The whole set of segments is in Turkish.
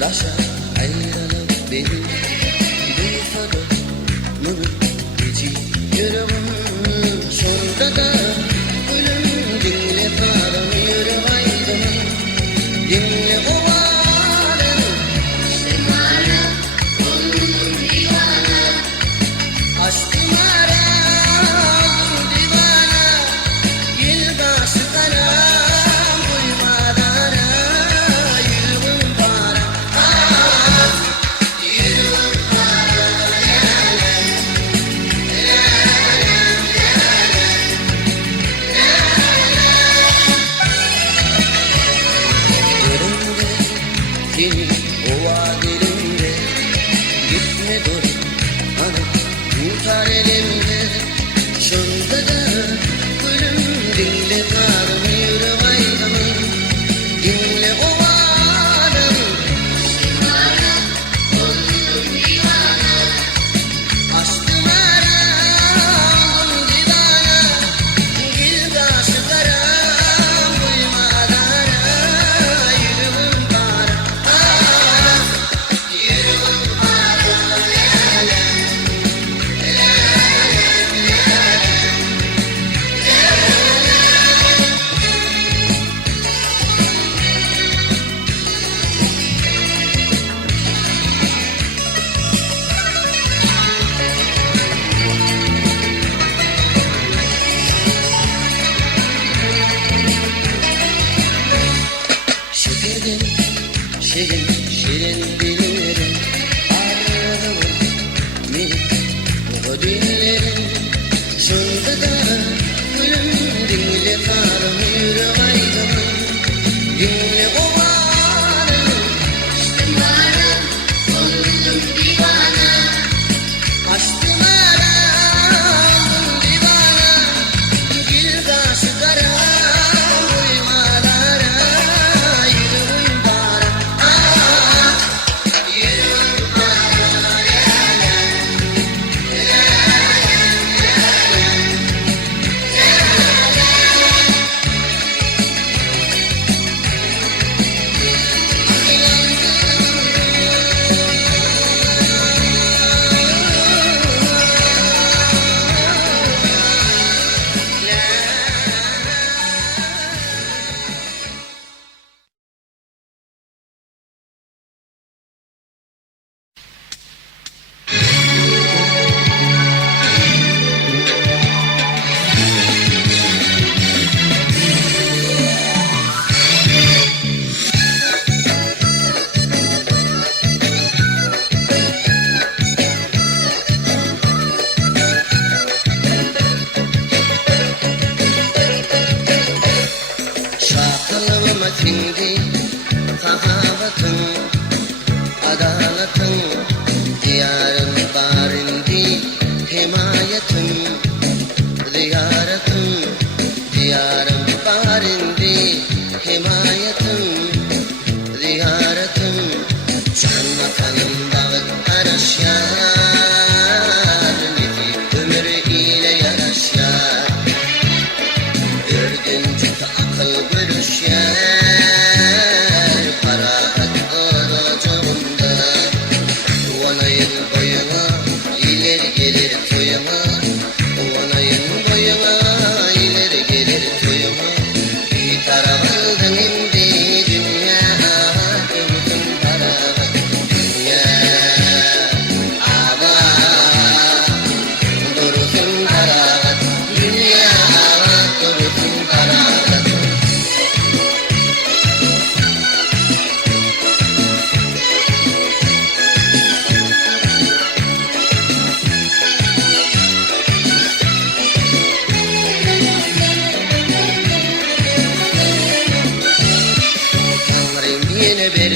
Daşa ayrılıp beni bir kadınımı geçiyorum. Sonunda da ölüm dinle param yürü haydım. Dinle o varım şemara oldum divana. Aşkım aram divana. Yılbaşı karam duymadan yürüm para. Seni o vadilinde gitme dur ana tutar elimde. Şunda da ölüm dinle karım yürü haydanım. Dinle o adamı şemara oldum divana. Aşkım aram divana. Gildaşı karam duymadan yürüm para. Şirin şirin dinlerim ağrıdım minik o dinlerim. Şunda da ölüm dinle karım yürü haydım. Dinle o varım şemara oldum divana. Aşkım aram divana. Gildaşı karam duymadan yürüm para.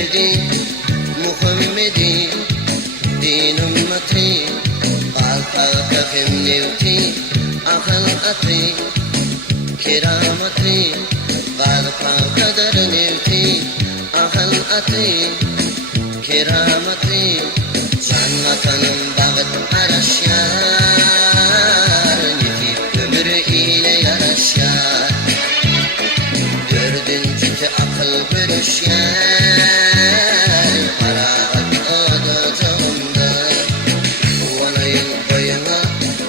verdi Muhammed'i din ümmeti kalka kafim nevti akıl atı keramati kalka kadar nevti akıl atı keramati sanatının bağıt araşyar nefip ömrü ile yaraşyar dördüncü akıl görüşyer paragat odacağımda uvanayın boyuna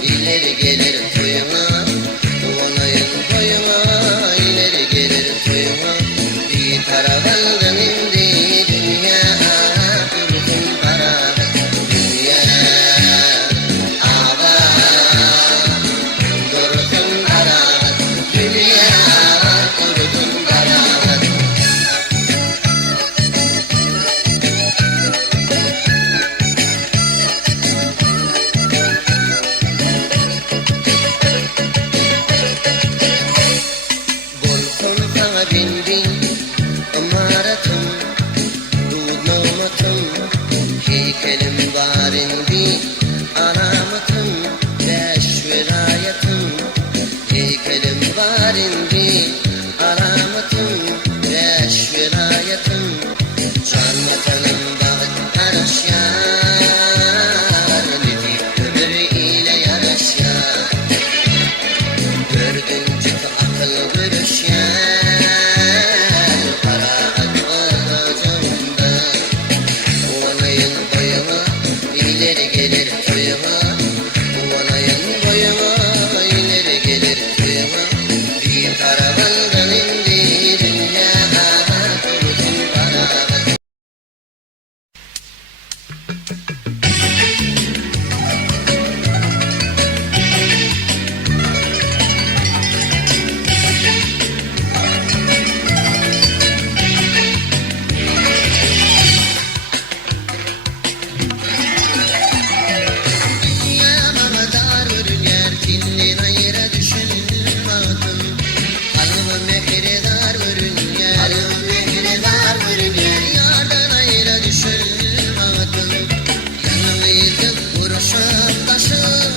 ileri gelir toyuna uvanayın boyuna ileri gelir toyuna bir karavandan indi dünya kurdum paragat dünya ağa kurdum paragat dünya kurdum paragat Golkon sana bindin emaretim dudnomatim heykelim var indi alametim beş velayetim heykelim var indi alametim beş velayetim can vatanım bağıt araşyar nefip ömrü ile yaraşyar dördüncü akıl görüşyer paragat olacağımda uvanayın boyuma ileri gelir toyuma uvanayın boyuma ileri gelir toyuma bir karavandan indi dünya kurdum paragat Dünya bana dar örüler kinli hayra düşünmadım Kalbim mehri dar örüler Kalbim mehri dar örüler Yardan hayra düşünmadım Yanılıydı vuruşan başım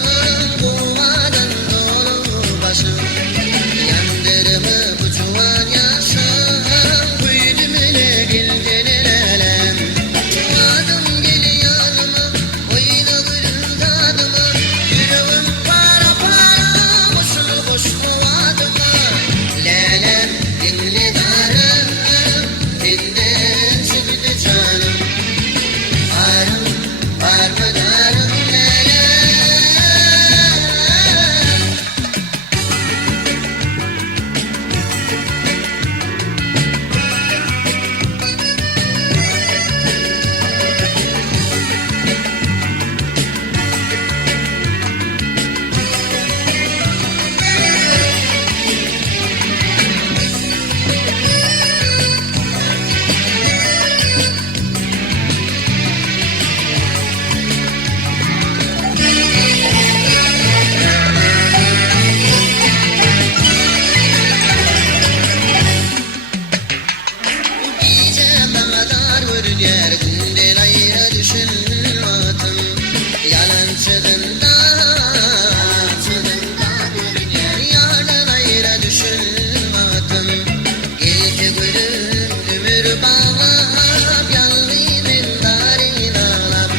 Kuvadan dolu başım Yandırımı bu cuvan yaşam Kuydumine bildirir elem Adım geli yanıma Oyna gülüm tadıma Yüreğim para para Boşuna boşuna vadıma Lelem dinli darım Dinden çıktı canım Arım var mı darım lelem Diyeceğim bana dar örüler Günden ayıra düşünmadım Yalancıdın da Yardan ayıra düşünmadım İlk gülüm ömür bağlap Yalnızın darin ağlap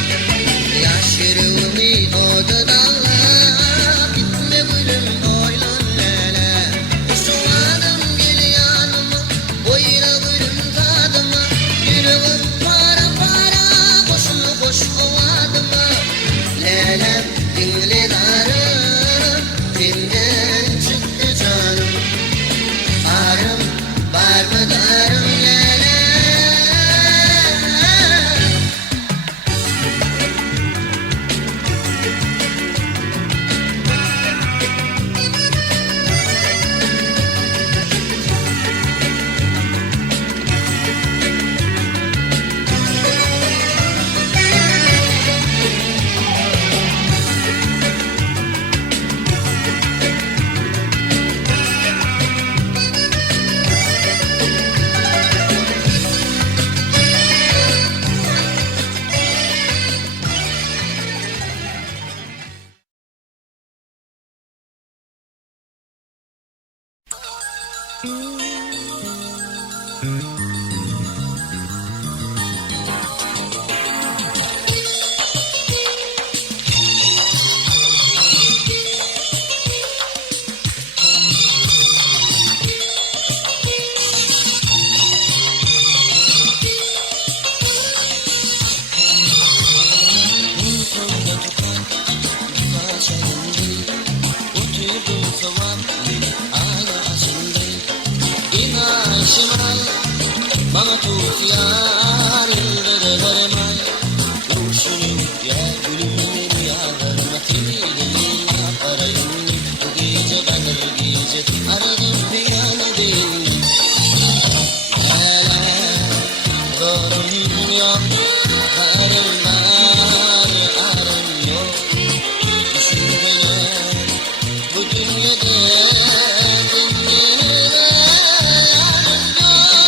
Yaş yüreğimi odu dağlap Gitme gülüm oylan lele Soğanım gel yanıma Oyna gülüm tadıma Yüreğim para para Boşuna boş var ağla açındayım. İnan şimal bana tut yar yıldırlarım ay. Duruşunu ya gülümleri yağlarına teliyle arayın. Bu gece ben her gece aradım bir yana değil. Zorum yok, harim var, arım yok. Düşünmeye bu dünyada dinlere yarım yok.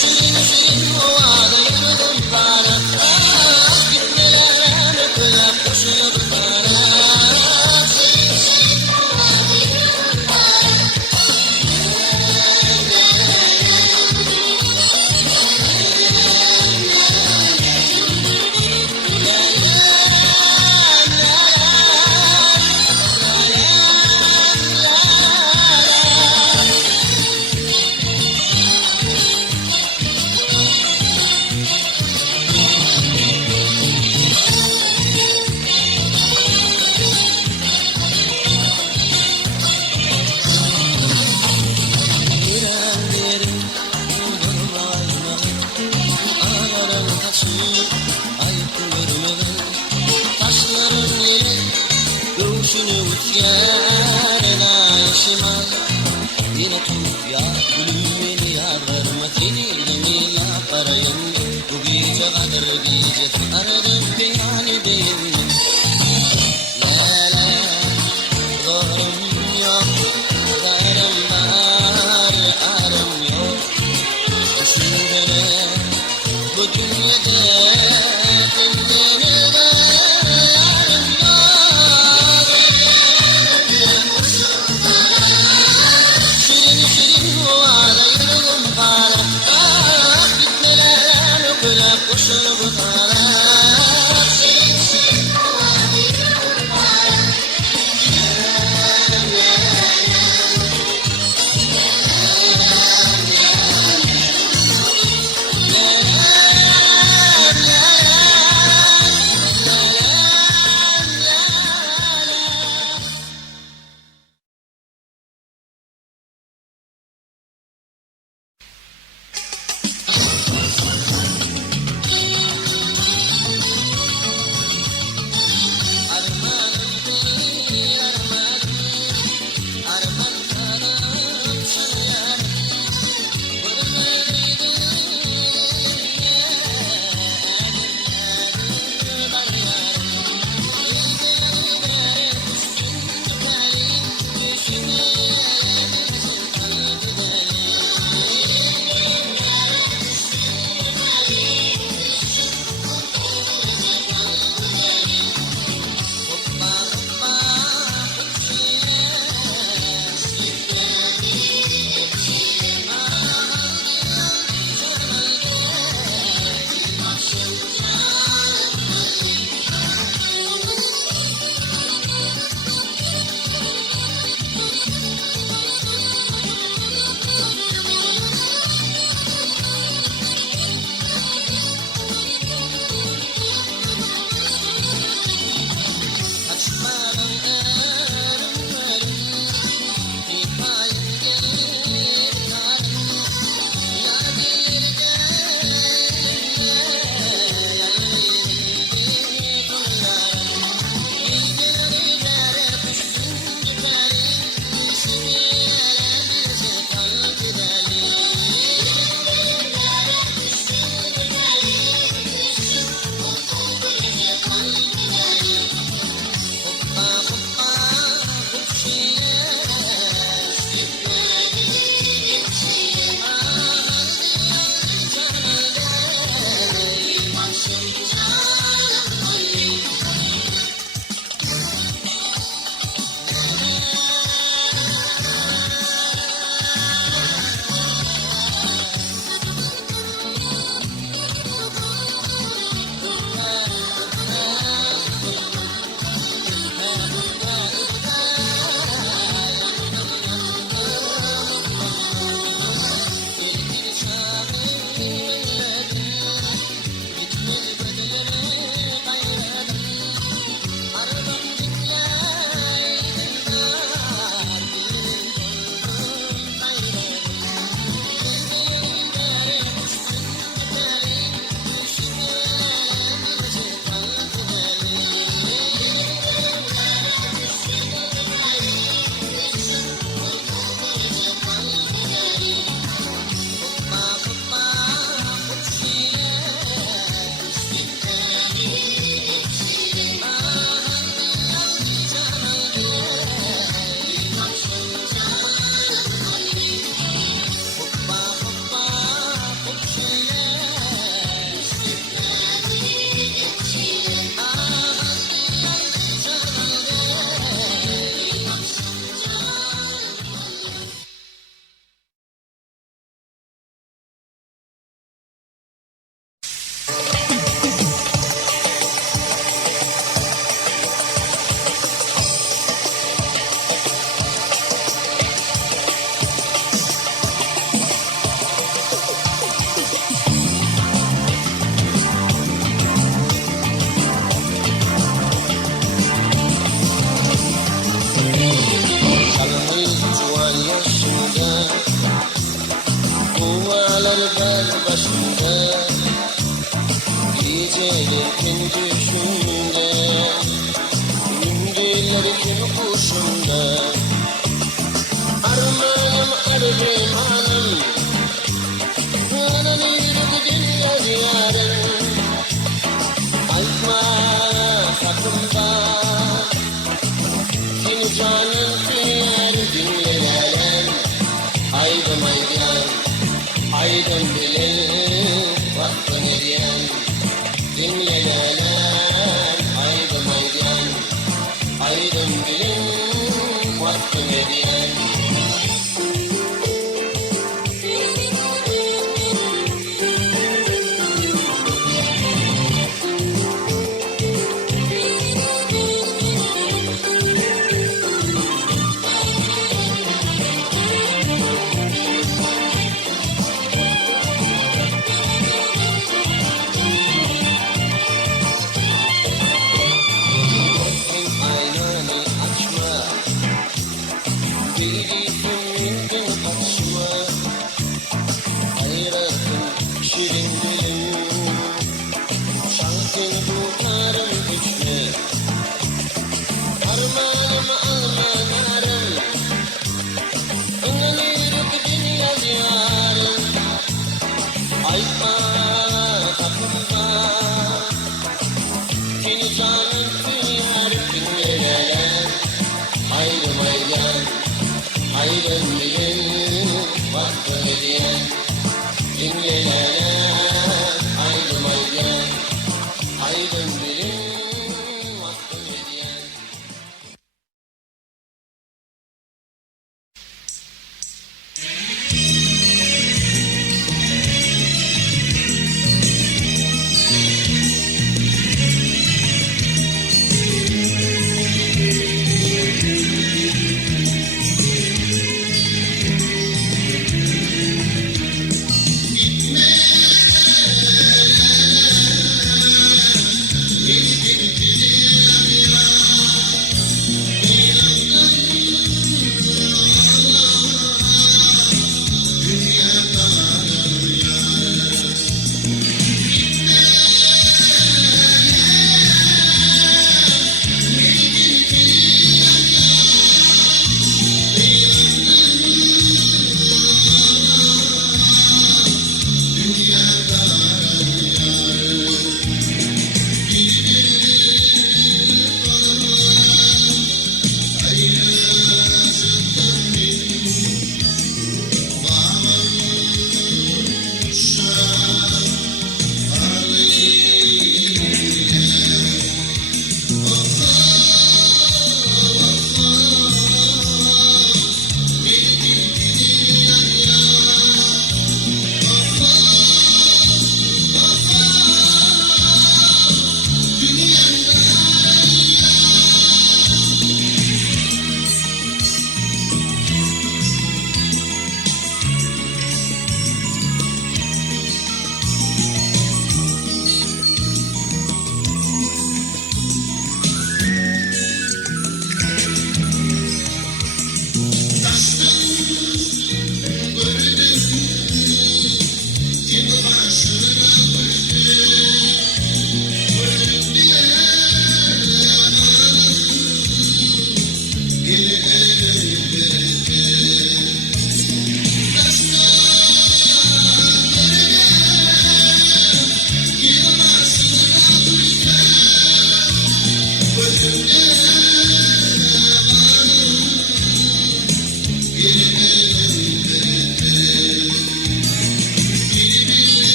Şirin o ağda yürüdüm bana. Ah gitmeler öpüler koşuyor bana. Duvarlar var başımda, gecelerken düşümde, gündüzlerken kuşumda. Armanım armanım, anan yürüdü dünya diyarım. Aytma sakında, seni canın tüyer dinleyelim. Aydım aydan, aydım bilin, vaktin ediyen. Dinleyelim, aydım aydan, aydım bilin, vaktin ediyen. Aydın bilin, vaktin ediyen. Dinleyelim, aydım aydan, aydın bilin, vaktin ediyen.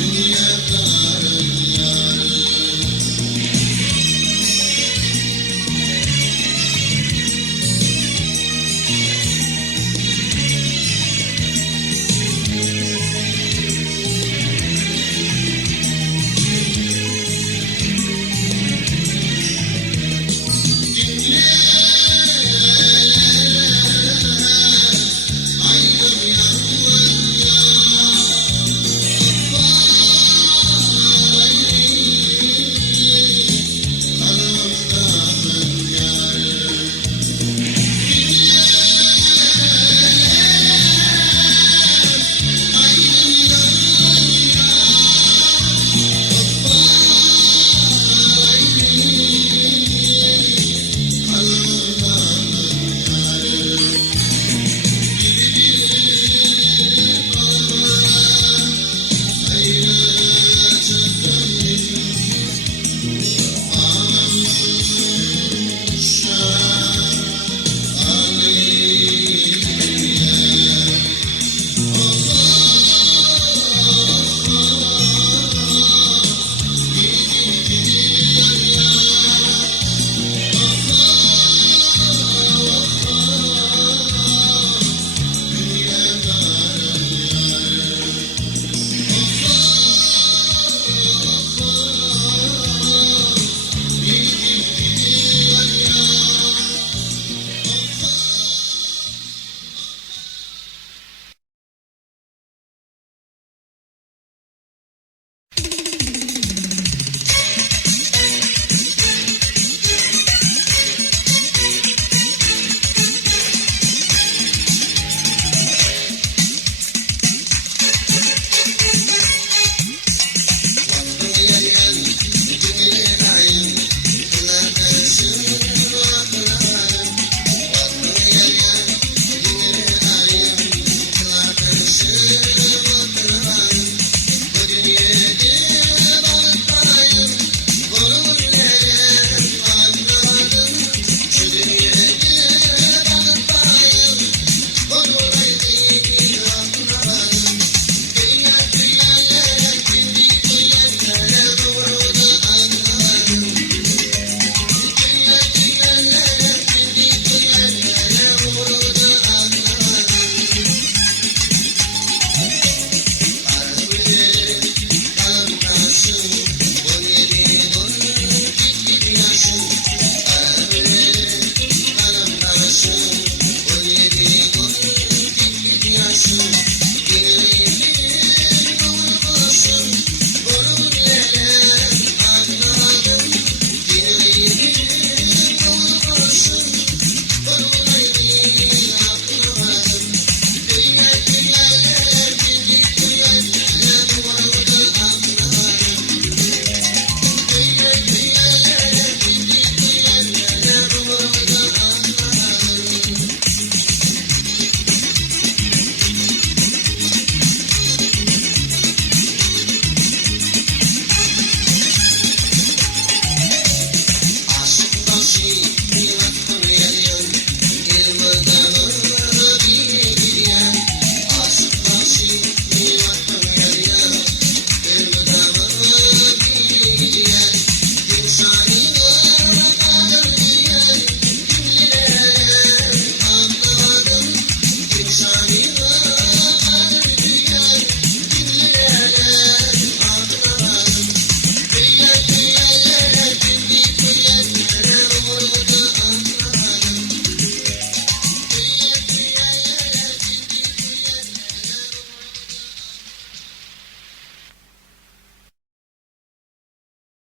Dünya